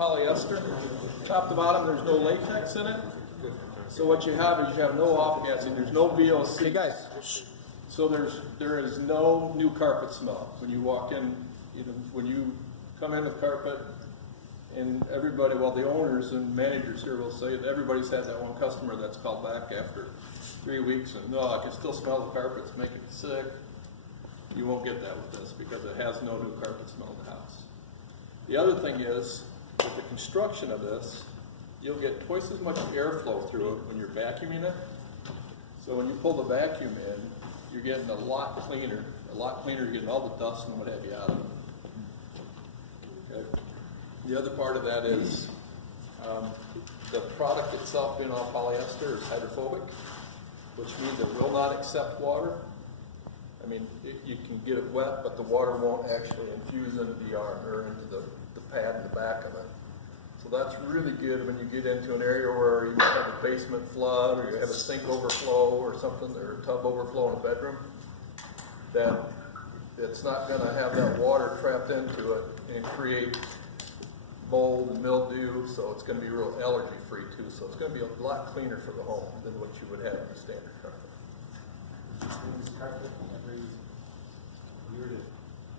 polyester. Top to bottom, there's no latex in it. So what you have is you have no off-gassing. There's no VOC. Hey guys. So there is no new carpet smell when you walk in. When you come in with carpet, and everybody, well, the owners and managers here will say that everybody's had that one customer that's called back after 3 weeks and no, I can still smell the carpet. It's making me sick. You won't get that with this because it has no new carpet smell in the house. The other thing is, with the construction of this, you'll get twice as much airflow through it when you're vacuuming it. So when you pull the vacuum in, you're getting a lot cleaner. You're getting all the dust and what have you out of it. Okay. The other part of that is the product itself being all polyester is hydrophobic, which means it will not accept water. I mean, you can get it wet, but the water won't actually infuse into the yarn or into the pad in the back of it. So that's really good when you get into an area where you have a basement flood or you have a sink overflow or something, or a tub overflow in a bedroom, that it's not going to have that water trapped into it and create mold and mildew, so it's going to be real allergy free too. So it's going to be a lot cleaner for the home than what you would have in a standard carpet.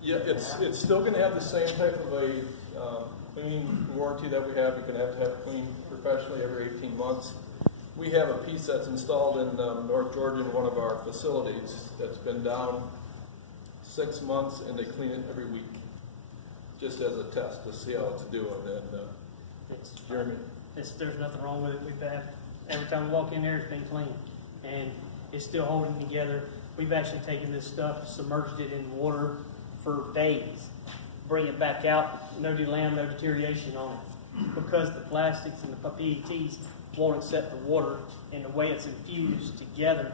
Yeah, it's still going to have the same type of a cleaning warranty that we have. You're going to have it cleaned professionally every 18 months. We have a piece that's installed in North Georgia in one of our facilities that's been down 6 months, and they clean it every week, just as a test to see how it's doing. And Jeremy, there's nothing wrong with it. We've had every time we walk in there, it's been clean, and it's still holding together. We've actually taken this stuff, submerged it in water for days, bring it back out, no delam, no deterioration on it, because the plastics and the PETs won't accept the water, and the way it's infused together,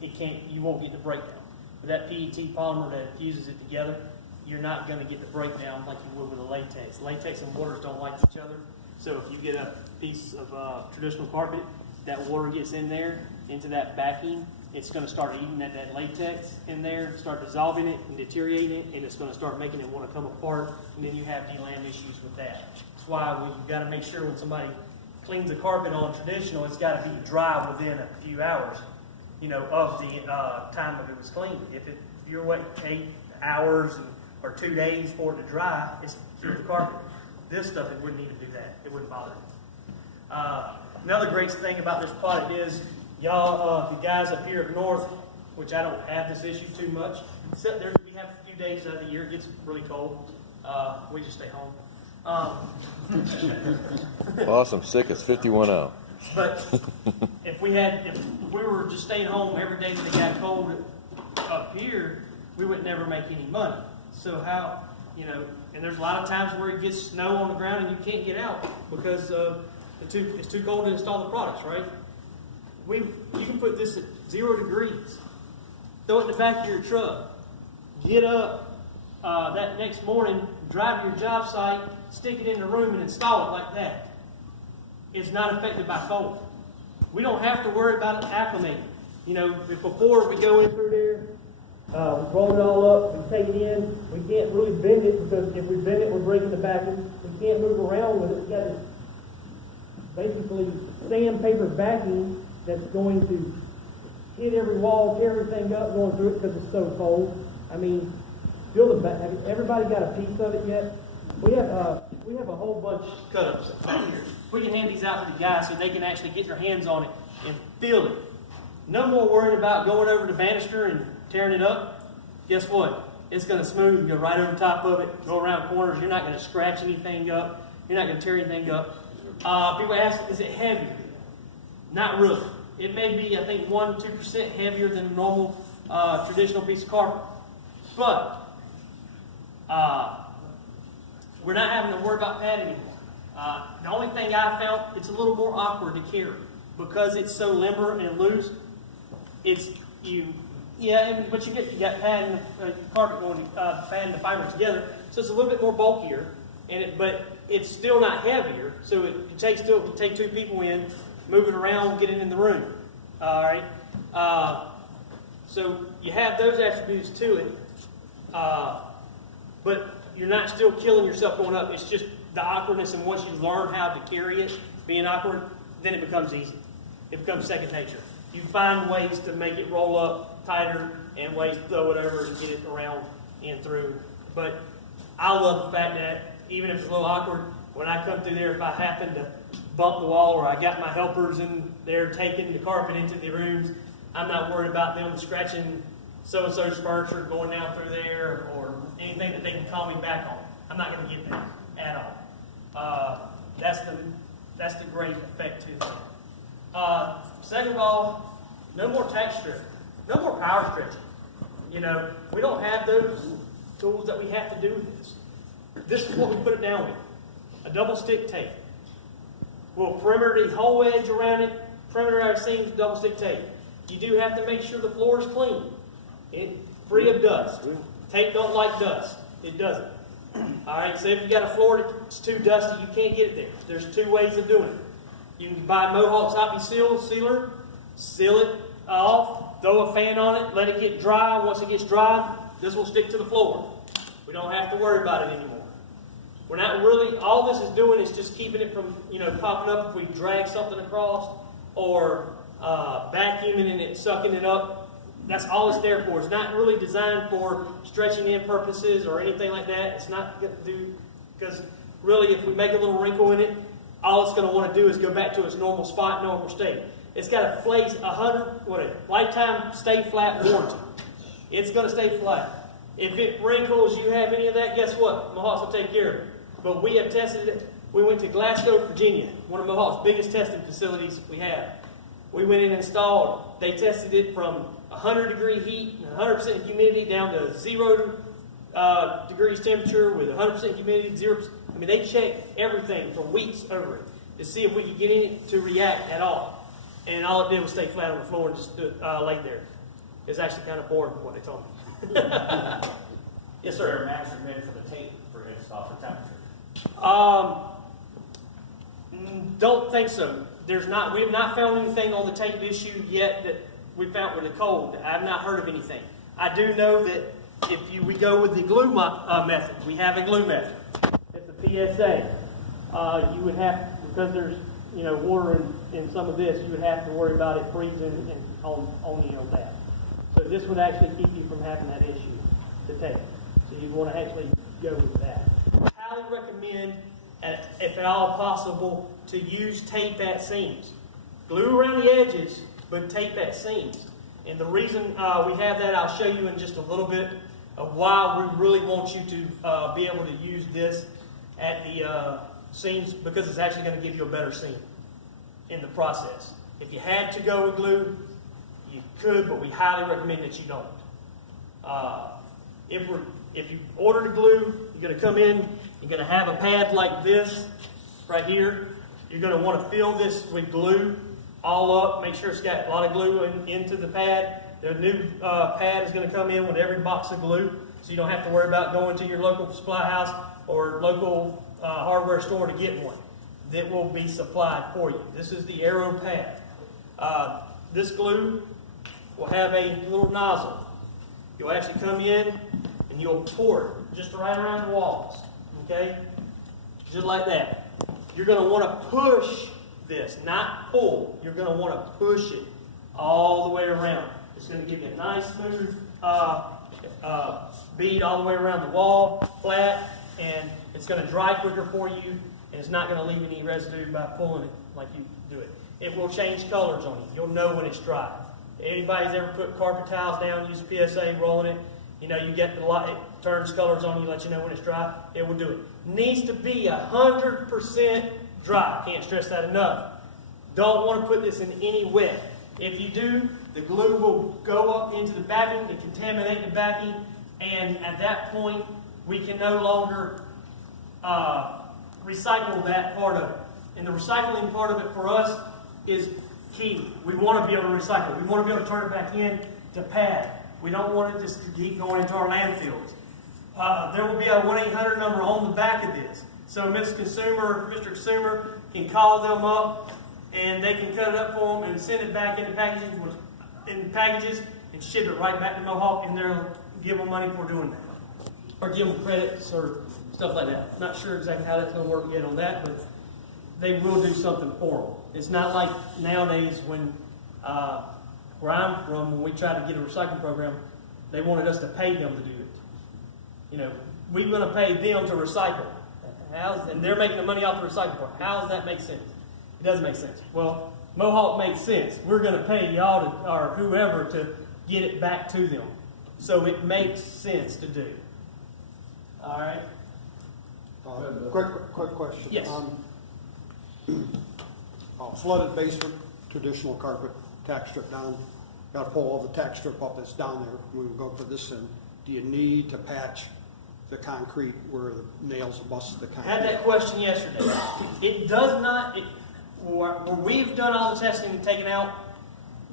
you won't get the breakdown. With that PET polymer that fuses it together, you're not going to get the breakdown like you would with a latex. Latex and waters don't like each other, so if you get a piece of traditional carpet, that water gets in there, into that backing, it's going to start eating at that latex in there, start dissolving it and deteriorating it, and it's going to start making it want to come apart, and then you have delam issues with that. That's why we've got to make sure when somebody cleans a carpet on traditional, it's got to be dry within a few hours, of the time that it was cleaned. If you're waiting 8 hours or 2 days for it to dry, it's through the carpet. This stuff, it wouldn't even do that. It wouldn't bother it. Another great thing about this product is, y'all, the guys up here up north, which I don't have this issue too much, except we have a few days out of the year it gets really cold. We just stay home. Awesome, sick. It's 51 out. But if we were just staying home every day that it got cold up here, we would never make any money. So how, and there's a lot of times where it gets snow on the ground and you can't get out because it's too cold to install the products, right? You can put this at 0 degrees, throw it in the back of your truck, get up that next morning, drive to your job site, stick it in the room and install it like that. It's not affected by cold. We don't have to worry about it acclimating. If before we go in through there, we roll it all up, we take it in, we can't really bend it because if we bend it, we're breaking the backing. We can't move around with it. We got this basically sandpaper backing that's going to hit every wall, tear everything up going through it because it's so cold. I mean, feel the back. Have everybody got a piece of it yet? We have a whole bunch of cut-ups back here. We can hand these out to the guys so they can actually get their hands on it and feel it. No more worrying about going over the banister and tearing it up. Guess what? It's going to smooth and go right over top of it, go around corners. You're not going to scratch anything up. You're not going to tear anything up. People ask, is it heavier? Not really. It may be, I think, 1-2% heavier than a normal traditional piece of carpet. But we're not having to worry about padding anymore. The only thing I found, it's a little more awkward to carry because it's so limber and loose. But you got padding the carpet going, padding the fiber together, so it's a little bit more bulkier, but it's still not heavier. So it takes 2 people in, move it around, get it in the room. All right. So you have those attributes to it, but you're not still killing yourself going up. It's just the awkwardness, and once you learn how to carry it, being awkward, then it becomes easy. It becomes second nature. You find ways to make it roll up tighter and ways to throw it over and get it around and through. But I love the fact that even if it's a little awkward, when I come through there, if I happen to bump the wall or I got my helpers in there taking the carpet into the rooms, I'm not worried about them scratching so-and-so's furniture going down through there or anything that they can call me back on. I'm not going to get that at all. That's the great effect to it. Second of all, no more tack strip, no more power stretching. You know, we don't have those tools that we have to do with this. This is what we put it down with: a double stick tape. We'll perimeter the whole edge around it, perimeter our seams, double stick tape. You do have to make sure the floor is clean, free of dust. Tape don't like dust. It doesn't. All right, so if you got a floor that's too dusty, you can't get it there. There's two ways of doing it. You can buy Mohawk's Hoppy sealer, seal it off, throw a fan on it, let it get dry. Once it gets dry, this will stick to the floor. We don't have to worry about it anymore. We're not really, all this is doing is just keeping it from, popping up if we drag something across or vacuuming and it sucking it up. That's all it's there for. It's not really designed for stretching in purposes or anything like that. It's not going to do, because really if we make a little wrinkle in it, all it's going to want to do is go back to its normal spot, normal state. It's got a lifetime stay flat warranty. It's going to stay flat. If it wrinkles, you have any of that, guess what? Mohawks will take care of it. But we have tested it. We went to Glasgow, Virginia, one of Mohawk's biggest testing facilities we have. We went in and installed. They tested it from 100-degree heat and 100% humidity down to 0 degrees temperature with 100% humidity, 0%. I mean, they checked everything for weeks over it to see if we could get it to react at all. And all it did was stay flat on the floor and just lay there. It's actually kind of boring from what they told me. Yes, sir. Is there a measurement for the tape for install for temperature? Don't think so. We have not found anything on the tape issue yet that we found with the cold. I've not heard of anything. I do know that if we go with the glue method, we have a glue method. It's a PSA. You would have, because there's water in some of this, you would have to worry about it freezing and on that. So this would actually keep you from having that issue, the tape. So you'd want to actually go with that. I highly recommend, if at all possible, to use tape at seams. Glue around the edges, but tape at seams. And the reason we have that, I'll show you in just a little bit of why we really want you to be able to use this at the seams, because it's actually going to give you a better seam in the process. If you had to go with glue, you could, but we highly recommend that you don't. If you order the glue, you're going to come in, you're going to have a pad like this right here. You're going to want to fill this with glue all up. Make sure it's got a lot of glue into the pad. The new pad is going to come in with every box of glue, so you don't have to worry about going to your local supply house or local hardware store to get one. That will be supplied for you. This is the Air.o pad. This glue will have a little nozzle. You'll actually come in and you'll pour it just right around the walls. Okay? Just like that. You're going to want to push this, not pull. You're going to want to push it all the way around. It's going to give you a nice smooth bead all the way around the wall, flat, and it's going to dry quicker for you, and it's not going to leave any residue by pulling it like you do it. It will change colors on you. You'll know when it's dry. Anybody's ever put carpet tiles down, use PSA, rolling it, you get the light, it turns colors on you, let you know when it's dry. It will do it. Needs to be 100% dry. Can't stress that enough. Don't want to put this in any wet. If you do, the glue will go up into the backing and contaminate the backing, and at that point, we can no longer recycle that part of it. And the recycling part of it for us is key. We want to be able to recycle it. We want to be able to turn it back in to pad. We don't want it just to keep going into our landfills. There will be a 1-800 number on the back of this. So Mr. Consumer can call them up and they can cut it up for them and send it back into packages and ship it right back to Mohawk, and they'll give them money for doing that. Or give them credits or stuff like that. Not sure exactly how that's gonna work yet on that, but they will do something for them. It's not like nowadays when, where I'm from, when we try to get a recycling program, they wanted us to pay them to do it. You know, we're gonna pay them to recycle. And they're making the money off the recycling part. How does that make sense? It doesn't make sense. Well, Mohawk makes sense. We're gonna pay y'all to, or whoever to get it back to them. So it makes sense to do. All right? Quick question. Yes. Flooded basement, traditional carpet, tack strip down. Got to pull all the tack strip up that's down there. When we go put this in, do you need to patch the concrete where the nails bust the concrete? Had that question yesterday. It does not, where we've done all the testing and taken out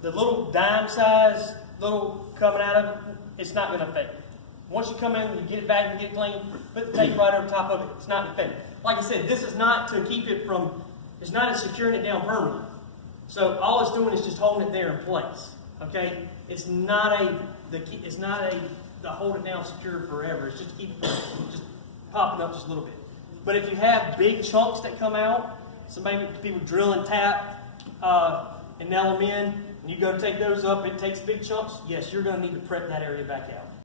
the little dime size, little coming out of it, it's not going to affect it. Once you come in and you get it back and get it clean, put the tape right over top of it, it's not affected. Like I said, this is not to keep it from, it's not securing it down permanently. So all it's doing is just holding it there in place. Okay? It's not to hold it down secure forever. It's just to keep it from just popping up just a little bit. But if you have big chunks that come out, so maybe people drill and tap and nail them in, and you go to take those up, it takes big chunks, yes, you're going to need to prep that area back out.